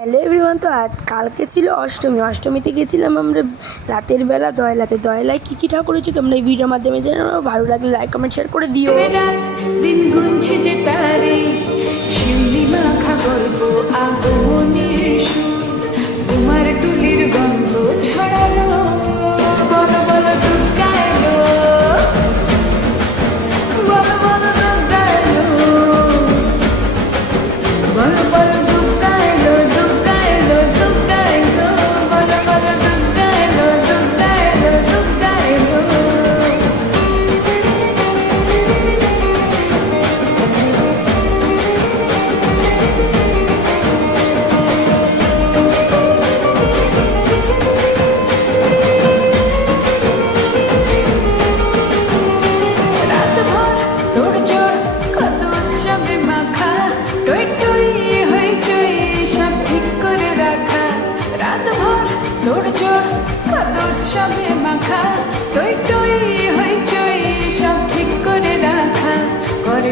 Hello everyone. তো কালকে ছিল অষ্টমীতে গেছিলাম আমরা রাতের বেলা দয়লায় কী ঠাকুর হয়েছে তোমরা এই ভিডিওর মাধ্যমে জানো। ভালো লাগলে লাইক কমেন্ট শেয়ার করে দিও। দিন গুনছে যে তারে শিউলি মাখা গল্প আগমনের সুর তোমার টুলির গন্ধ ছড়ালো বলো বলো দুর্গা এলো বলো বলো দুর্গা এলো বলো বলো দুর্গা এলো দুর্গা এলো দুর্গা এলো বলো বলো দুর্গা এলো দুর্গা এলো দুর্গা এলো।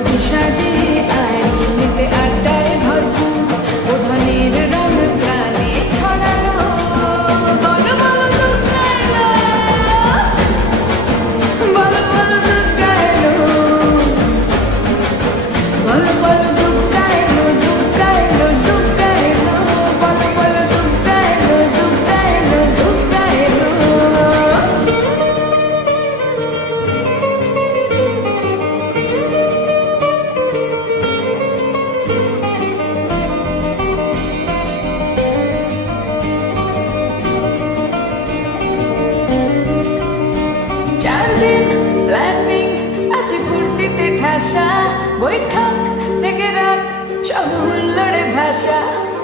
বিষাদে আড়িতে আড্ডায় ভরপুর বোধনের রং প্রাণে ছড়ালো বলো বলো দুর্গা এলো বলো বলো দুর্গা এলো বলো বলো দুর্গা এলো দুর্গা এলো দুর্গা এলো বলো বলো দুর্গা এলো দুর্গা এলো দুর্গা এলো। প্ল্যানিং আছে ফুর্তিতে ঠাসা বৈঠক থেকে রাত সব হুল্লোড়ে ভাষা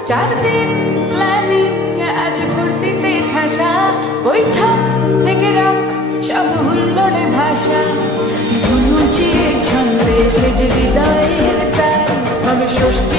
4 দিন প্ল্যানিং আছে ফুর্তিতে ঠাসা বৈঠক থেকে রাত সব হুল্লোড়ে ভাষা ধনুচিয়ে ছন্দে সে যে হৃদয়ের তার হবে ষষ্ঠ